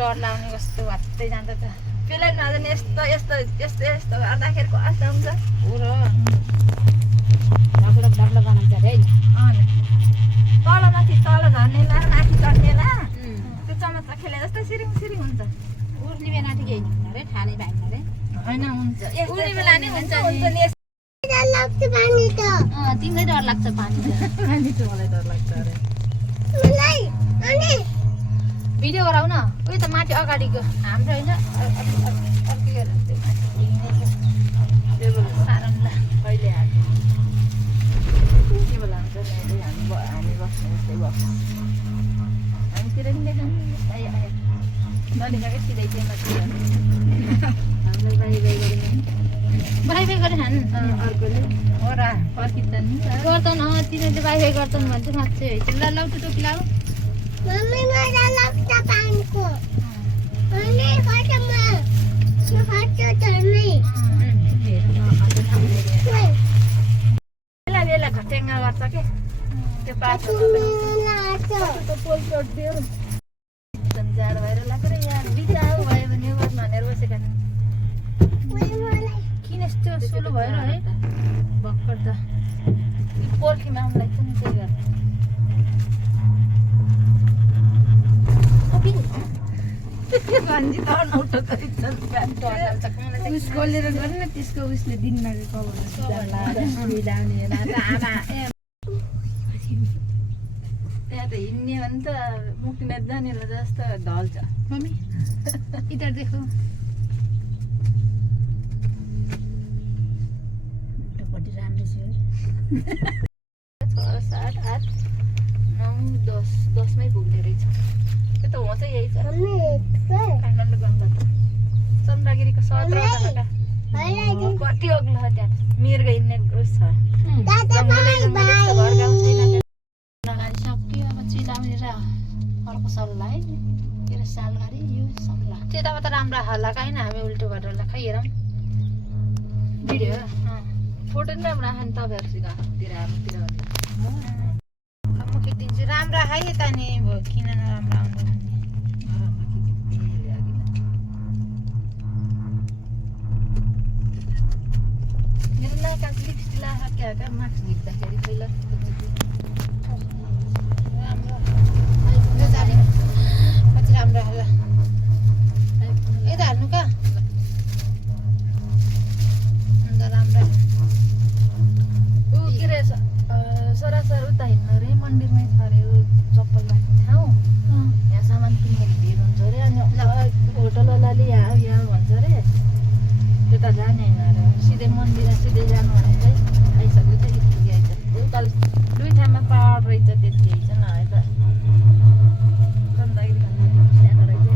डर लाग्ने कस्तो भत्तै जान्छ त त्यसलाई नजाने यस्तो यस्तो यस्तो यस्तो गर्दाखेरि कस्तो हुन्छ बाक्लो बनाउँछ अरे तल माथि तल झर्नेला माथि चढ्नेला त्यो चमचा खेले जस्तै सिरिङ सिरिङ हुन्छ उर्नी बेला ठिकै अरे ठाने भएन अरे होइन हुन्छ उर्नी बेला नि हुन्छ नि डर लाग्छ पानी त तिमीलाई डर लाग्छ पानी त पानी त मलाई डर लाग्छ अरे मलाई अनि भिडियो गराउ न उयो त माथि अगाडिको हाम्रो होइन अर्कै सारन्दा कहिले हाल्छ के बेला हुन्छ हामी बस्नु यस्तै बस्छ हामीतिर नि देखाउनु नदेखाएकै सिधै चाहिँ माथि हामीलाई बाई बाई गरे खानु अर्कोले हो र पर्खिन्छन् नि गर्छन् तिनीहरूले बाई बाई गर्छन् भन्छ साँच्चै ल लौ त्यो टोपी लाऊ मम्मी मलाई लाग्छ पानीको अनि कतामा यो फाट्यो चढ्ने बेला बेला घट्याङ्गा गर्छ के त्यो पातो लाग्छ जाडो भएर लाग्छ यहाँ बिचाउ भयो भने गर्नु भनेर बसेका किन यस्तो सुलु भएर है भर्खर त पोल्कीमा आउनुलाई कुन चाहिँ गर्नु उसकोले गर्नु न त्यसको उसले दिनमा त्यहाँ त हिँड्ने भने त मुक्तिनाथ जाने जस्तो ढल्छ मम्मी इधर देखो पट्टि राम्रो छ 6, 7, 8, 9, 10 10मै पुग्ने रहेछ त्यो त हो चाहिँ यही छ काठमाडौँ गङ्गा त चन्द्रगिरीको 17वटा कति अग्लो छ त्यहाँ मिर्ग हिँड्ने उस छ जङ्गलै जङ्गल यस्तो घर गाउँ छैन सक्यो अब सल्लाह है तेरो सालबारी यो सल्लाह त्यताबाट राम्रो होला होइन हामी उल्टो गरेर होला खै हेरौँ भिडियो फोटो नि राम्रो आयो नि तपाईँहरूसित तिर हाम्रोतिर म खिचिदिन्छु राम्रो है यता नि किन नराम्रो आउँदैन मेरो नाक लिपस्टिक लगाएको क्या मास्क झिक्दाखेरि पहिला कति राम्रो होला यता हाल्नु कहाँ अन्त राम्रो ऊ के रहेछ सरासर उता हिँड्नु अरे मन्दिरमै छ अरे ऊ चप्पल राख्ने ठाउँ यहाँ सामान किन्ने भिड हुन्छ अरे अनि होटलवालाले यहाँ भन्छ अरे त्यता जाने होइन अरे सिधै मन्दिर सिधै जानु भने चाहिँ आइसक्यो चाहिँ यति आइसक्यो उता दुई ठाउँमा पाहाड रहेछ त्यति आइछ न है त चन्दागिरी भन्ने सानो रहेछ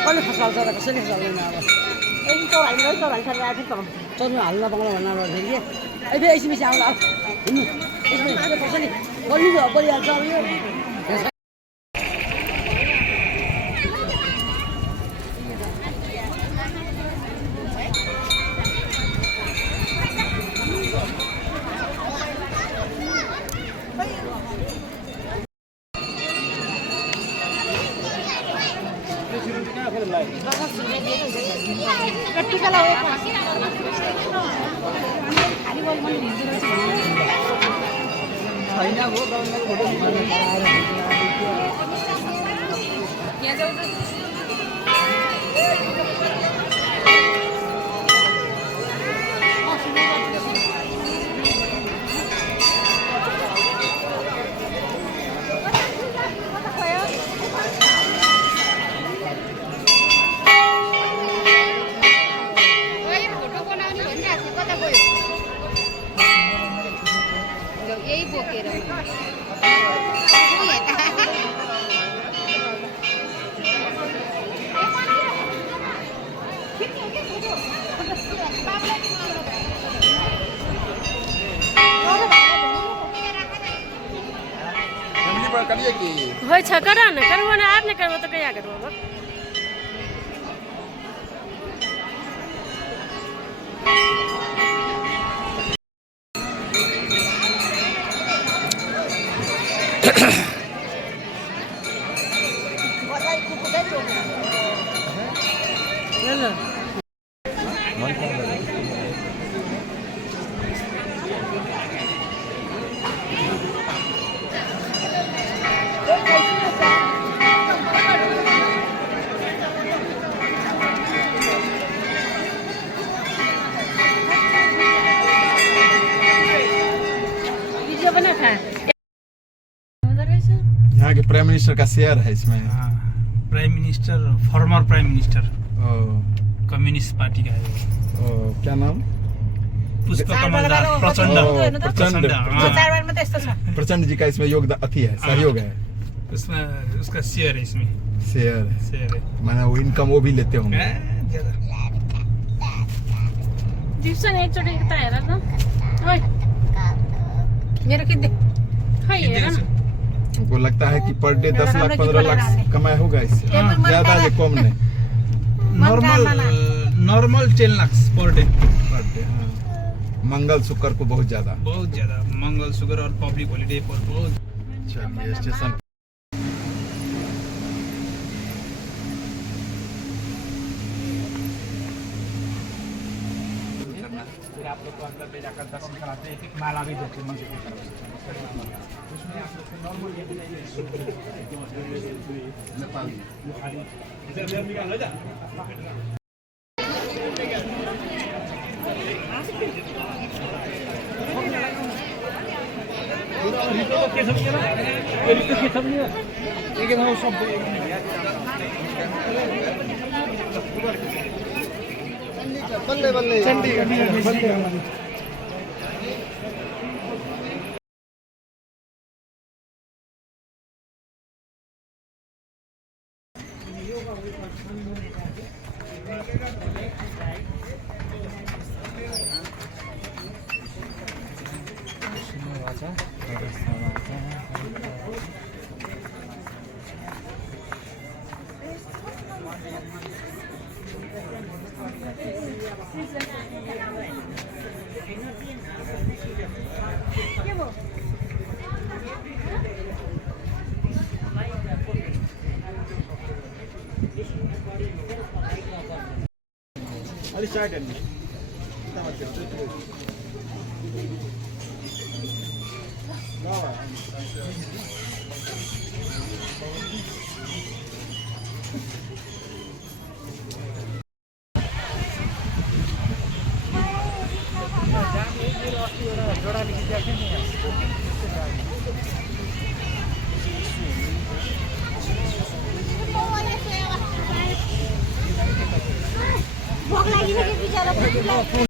कसले फसाल्छ र कसैले फसाल्दैन अब चल्नु हाल्नु नपाउँला भन्नु थियो कि अहिले यसपछि आउँला हिँड्नु यसमा कसैले बलिन्छ बलिहाल्छ अब यो यही बोकेर होइ छ करा न करबो ना आपने करबो तो कया करबो यहाँ के प्राइम मिनिस्टर का शेयर है इसमें। Prime minister, former prime minister, communist party का है। क्या नाम? पुष्प कमल दास प्रचंड। प्रचंड जी का इसमें योगदान अति है, सहयोग है। उसमें उसका शेयर है इसमें। शेयर है शेयर है मैंने वो इनकम वो भी लेते होंगे ज्यादा जिप्सन एकचोटि यता हेर न ओइ मेरो किन दे खै हेर न उनको लगता है कि पर डे 10 लाख 15 लाख कमाई होगा इससे ज्यादा ये कम नहीं normal 10 lakh per day per day हाँ मंगल शुक्र को बहुत ज्यादा मंगल शुक्र और पब्लिक हॉलिडे पर बहुत चलिए स्टेशन फिर आप लोग को अंदर ले जाकर दर्शन कराते हैं एक माला भी देते हैं मंदिर की तरफ से उसमें आप लोग को नॉर्मल नेपाल भोक लागिसक्यो बिचरा